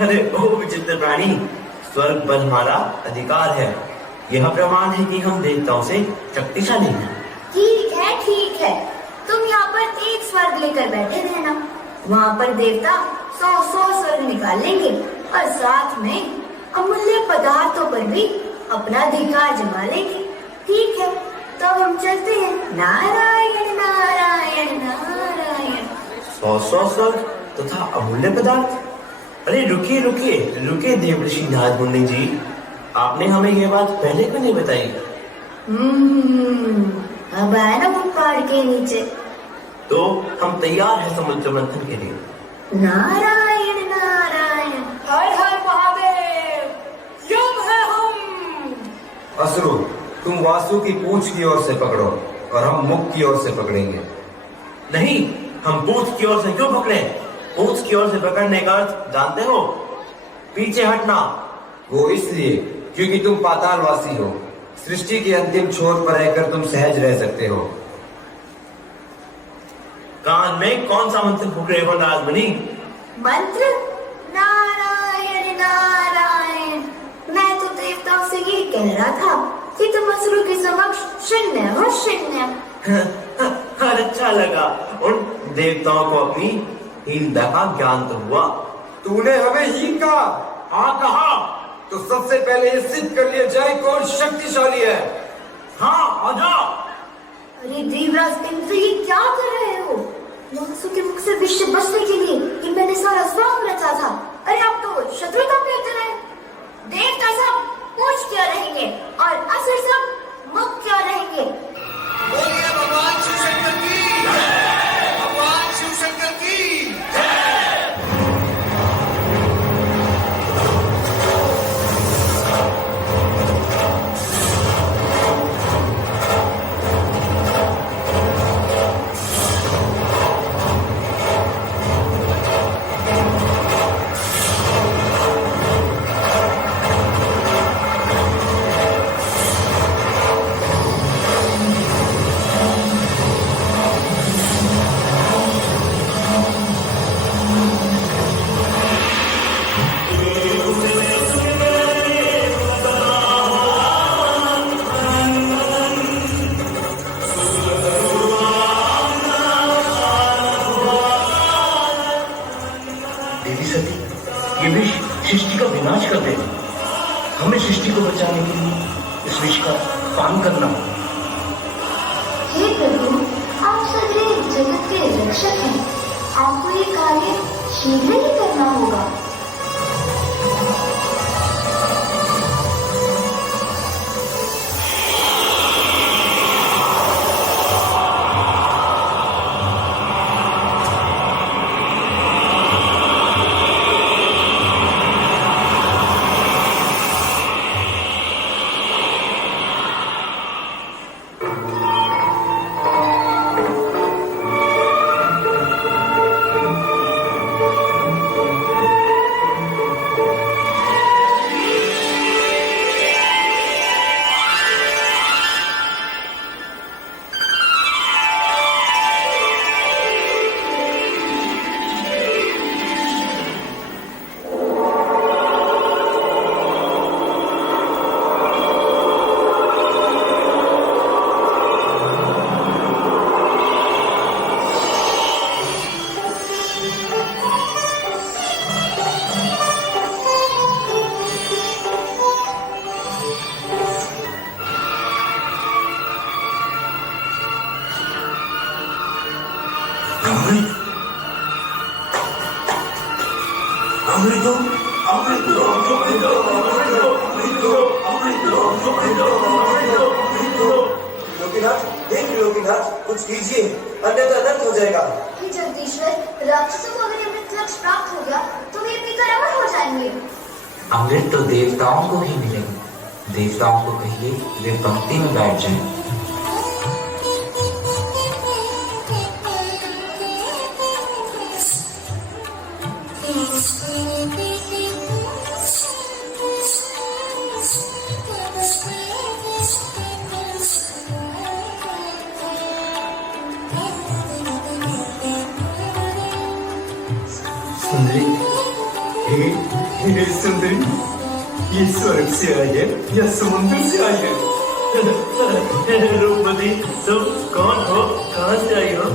अरे ओ विचित्र प्राणी, स्वर्ग पर हमारा अधिकार है। यह प्रमाण है कि हम देवताओं से शक्तिशाली हैं। ठीक है ठीक है, तुम यहाँ पर एक स्वर्ग लेकर बैठे रहना। वहाँ पर देवता 100 स्वर्ग निकाल लेंगे और साथ में अमूल्य पदार्थों पर भी अपना अधिकार जमा लेंगे। ठीक है, तो हम चलते हैं। नारायण नारायण नारायण। 100 स्वर्ग तथा अमूल्य पदार्थ? अरे रुकिए रुकिए रुकिए देवर्षि नारद जी, आपने हमें यह बात पहले क्यों नहीं बताई? अब आए ना वो पहाड़ के नीचे। तो हम तैयार हैं समुद्र मंथन के लिए। नारायण नारायण। हर हर महादेव। युग है हम। असुरो, तुम वासु की पूंछ की ओर से पकड़ो और हम मुख की ओर से पकड़ेंगे। नहीं, हम पूंछ की ओर से क्यों पकड़े? पूंछ की ओर से पकड़ने का अर्थ जानते हो? पीछे हटना। वो इसलिए क्योंकि तुम पातालवासी हो। सृष्टि के अंतिम छोर पर रहकर तुम सहज रह सकते हो। कान में कौन सा मंत्र फूक रहे हो नारद मुनि? मंत्र? नारायण नारायण। मैं तो देवताओं से ये कह रहा था कि तुम असुरों के समक्ष शून्य हो शून्य। अच्छा लगा, उन देवताओं को अपनी हीनता का ज्ञान तो हुआ। तूने हमें हीन कहा? हाँ कहा। तो सबसे पहले ये सिद्ध कर लिया जाए कौन शक्तिशाली है। हाँ आजा। अरे देवराज, तुम तो ये क्या कर रहे हो? वासु के मुख से विष बचने के लिए कि मैंने सारा स्वांग रचा था। अरे आप तो शत्रुता करते रहे। देवता सब पूछ क्यों रहेंगे और असुर सब मुख क्यों रहेंगे? बोलिए भगवान शिव शंकर की। भगवान शिव शंकर की। देवी सती, ये विष सृष्टि का विनाश कर देगा। हमें सृष्टि को बचाने के लिए इस विष का पान करना होगा। हे प्रभु, आप सदैव जगत के रक्षक हैं। आपको ये कार्य शीघ्र ही करना होगा। कुछ कीजिए, अन्यथा अनर्थ हो जाएगा। हे जगदीश्वर, राक्षसों को अगर ये अमृत लक्ष्य प्राप्त हो गया तो वे पीकर अमर हो जाएंगे। अमृत तो देवताओं को ही मिलेगा। देवताओं को कहिए वे पंक्ति में बैठ जाएं। सुंदरी, हे हे सुंदरी, ये स्वर्ग से आई है या समुद्र से आई है? रूपमती, तुम कौन हो, कहाँ से आई हो?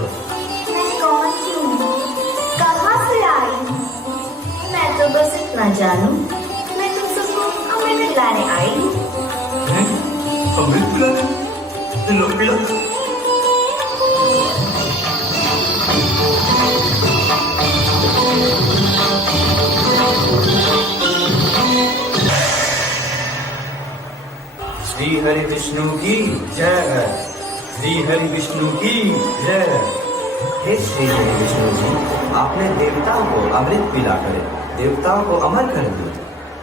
मैं कौन सी हूँ, कहाँ से आई हूँ? मैं तो बस इतना जानूं, मैं तुम सबको अमृत लाने आई हूँ। हैं? अमृत पिलाने? लो पिला। श्री हरि विष्णु की जय है। श्री हरि विष्णु की जय। हे श्री हरि विष्णु जी, आपने देवताओं को अमृत पिलाकर देवताओं को अमर कर दिया।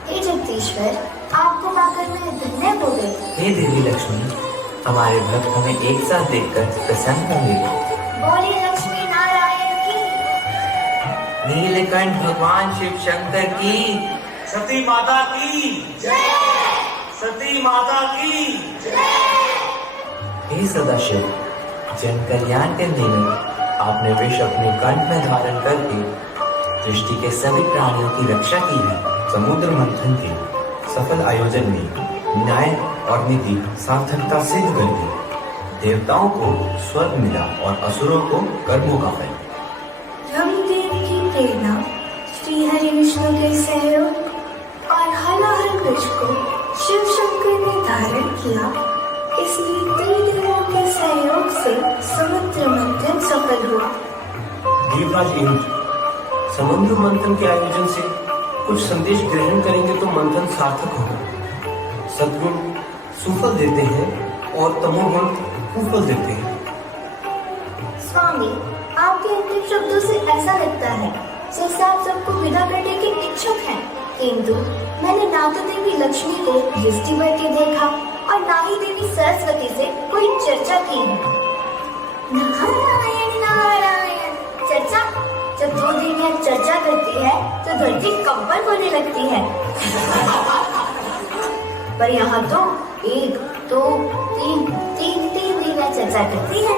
हे जगदीश्वर, आपको पाकर मैं धन्य हो गई। हे देवी लक्ष्मी, हमारे भक्त हमें एक साथ देखकर प्रसन्न होंगे। बोलिए लक्ष्मी नारायण की। नीलकंठ भगवान शिव शंकर की। सती माता की जय। सती माता की जय। हे सदाशिव, जन कल्याण करने में आपने विष अपने कंठ में धारण करके सृष्टि के सभी प्राणियों की रक्षा की है। समुद्र मंथन के सफल आयोजन में न्याय और नीति सार्थकता सिद्ध करके देवताओं को स्वर्ग मिला और असुरों को कर्मों का फल। रविदेव की प्रेरणा, श्री हरि विष्णु के सहयोग और हलाहल वृक्ष को शिव शंकर ने धारण किया, इसलिए त्रिदेवों के सहयोग से समुद्र मंथन सफल हुआ। देवराज इंद्र, समुद्र मंथन के आयोजन से कुछ संदेश ग्रहण करेंगे तो मंथन सार्थक होगा। सद्गुण सुफल देते हैं और तमोगुण कुफल देते हैं। स्वामी, आपके अंतिम शब्दों से ऐसा लगता है जैसे आप सबको विदा करने के इच्छुक हैं, किंतु मैंने ना तो देवी लक्ष्मी को दृष्टि भर के देखा और ना ही देवी सरस्वती से कोई चर्चा की है। नारायण नारायण। चर्चा? जब दो देवियां चर्चा करती है तो धरती कंपन होने लगती है। पर यहाँ तो एक, दो, तीन देवियां चर्चा करती है।